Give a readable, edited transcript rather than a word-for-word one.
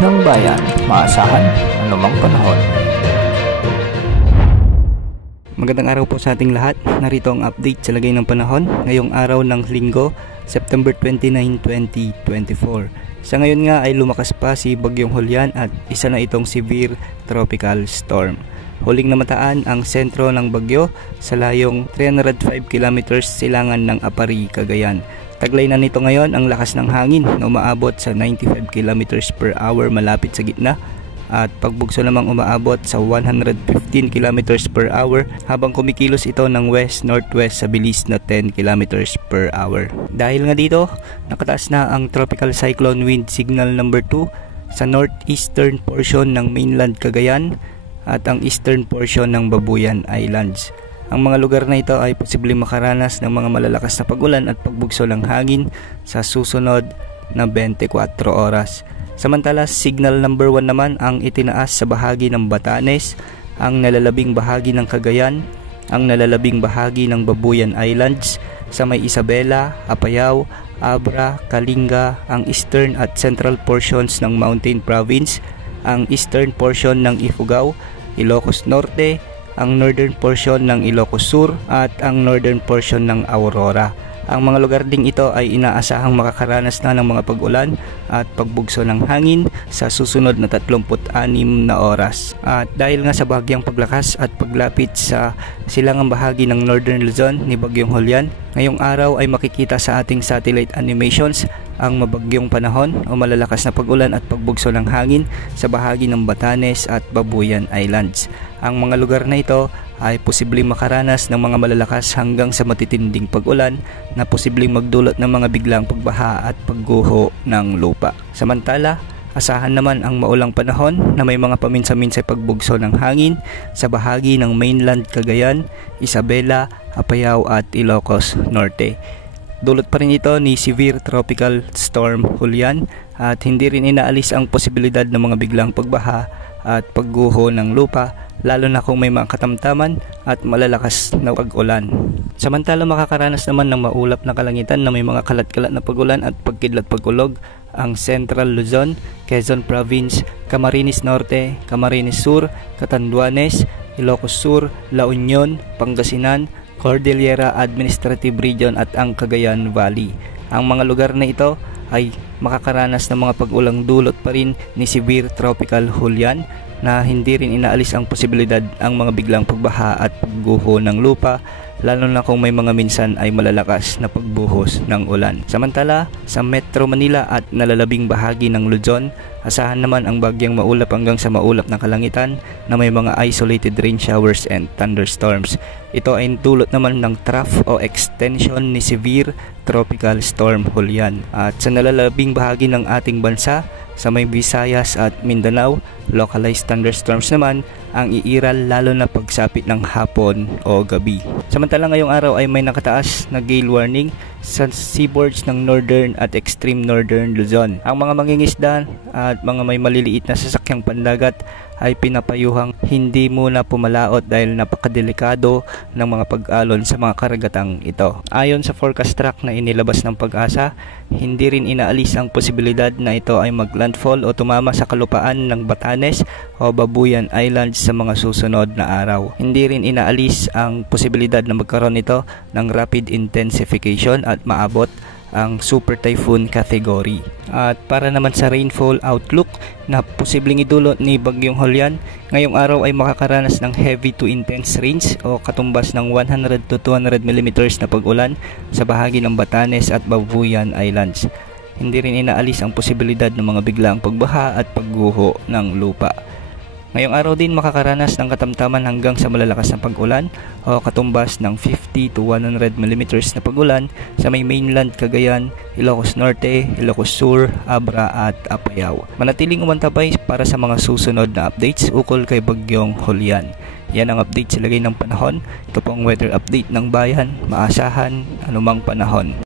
ng bayan, maasahan anumang panahon. Magandang araw po sa ating lahat. Narito ang update sa lagay ng panahon ngayong araw ng Linggo, September 29, 2024. Sa ngayon nga ay lumakas pa si Bagyong Julian at isa na itong severe tropical storm. Huling namataan ang sentro ng bagyo sa layong 305 kilometers silangan ng Apari, Cagayan. Taglay na nito ngayon ang lakas ng hangin na umaabot sa 95 kilometers per hour malapit sa gitna at pagbugso namang umaabot sa 115 kilometers per hour habang kumikilos ito ng west-northwest sa bilis na 10 kilometers per hour. Dahil nga dito, nakataas na ang tropical cyclone wind signal number 2 sa northeastern portion ng mainland Cagayan at ang eastern portion ng Babuyan Islands. Ang mga lugar na ito ay posibleng makaranas ng mga malalakas na pag-ulan at pagbugso ng hangin sa susunod na 24 oras. Samantala, signal number 1 naman ang itinaas sa bahagi ng Batanes, ang nalalabing bahagi ng Cagayan, ang nalalabing bahagi ng Babuyan Islands, sa may Isabela, Apayao, Abra, Kalinga, ang eastern at central portions ng Mountain Province, ang eastern portion ng Ifugao, Ilocos Norte, ang northern portion ng Ilocos Sur at ang northern portion ng Aurora. Ang mga lugar ding ito ay inaasahang makakaranas na ng mga pag-ulan at pagbugso ng hangin sa susunod na 36 na oras. At dahil nga sa bahagyang paglakas at paglapit sa silangang bahagi ng Northern Luzon ni Bagyong Julian, ngayong araw ay makikita sa ating satellite animations ang mabagyong panahon o malalakas na pag-ulan at pagbugso ng hangin sa bahagi ng Batanes at Babuyan Islands. Ang mga lugar na ito ay posibleng makaranas ng mga malalakas hanggang sa matitinding pag-ulan na posibleng magdulot ng mga biglang pagbaha at pagguho ng lupa. Samantala, asahan naman ang maulang panahon na may mga paminsa-minsay pagbugso ng hangin sa bahagi ng mainland Cagayan, Isabela, Apayao at Ilocos Norte. Dulot pa rin ito ni severe tropical storm Julian at hindi rin inaalis ang posibilidad ng mga biglang pagbaha at pagguho ng lupa, lalo na kung may mga katamtaman at malalakas na pag-ulan. Samantala, makakaranas naman ng maulap na kalangitan na may mga kalat-kalat na pag-ulan at pagkidlat pagkulog ang Central Luzon, Quezon Province, Camarines Norte, Camarines Sur, Catanduanes, Ilocos Sur, La Union, Pangasinan, Cordillera Administrative Region at ang Cagayan Valley. Ang mga lugar na ito ay makakaranas ng mga pag-ulang dulot pa rin ni severe tropical Julian na hindi rin inaalis ang posibilidad ang mga biglang pagbaha at pagguho ng lupa, lalo na kung may mga minsan ay malalakas na pagbuhos ng ulan. Samantala, sa Metro Manila at nalalabing bahagi ng Luzon, asahan naman ang bagyang maulap hanggang sa maulap na kalangitan na may mga isolated rain showers and thunderstorms. Ito ay dulot naman ng trough o extension ni severe tropical storm Julian. At sa nalalabing bahagi ng ating bansa, sa may Visayas at Mindanao, localized thunderstorms naman ang iiral lalo na pagsapit ng hapon o gabi. Samantala, ngayong araw ay may nakataas na gale warning sa seaboards ng northern at extreme northern Luzon. Ang mga mangingisda at mga may maliliit na sasakyang pandagat ay pinapayuhang hindi muna pumalaot dahil napakadelikado ng mga pag-alon sa mga karagatang ito. Ayon sa forecast track na inilabas ng Pag-asa, hindi rin inaalis ang posibilidad na ito ay maglandfall o tumama sa kalupaan ng Batanes o Babuyan Islands sa mga susunod na araw. Hindi rin inaalis ang posibilidad na magkaroon ito ng rapid intensification at maabot ang super typhoon category. At para naman sa rainfall outlook na posibleng idulot ni Bagyong Julian, ngayong araw ay makakaranas ng heavy to intense rains o katumbas ng 100 to 200 mm na pag-ulan sa bahagi ng Batanes at Babuyan Islands. Hindi rin inaalis ang posibilidad ng mga biglang pagbaha at pagguho ng lupa. Ngayong araw din makakaranas ng katamtaman hanggang sa malalakas na pag-ulan o katumbas ng 50 to 100 mm na pag-ulan sa may mainland Cagayan, Ilocos Norte, Ilocos Sur, Abra at Apayao. Manatiling umantabay para sa mga susunod na updates ukol kay Bagyong Julian. Yan ang update sa lagay ng panahon. Ito pong weather update ng bayan, maasahan anumang panahon.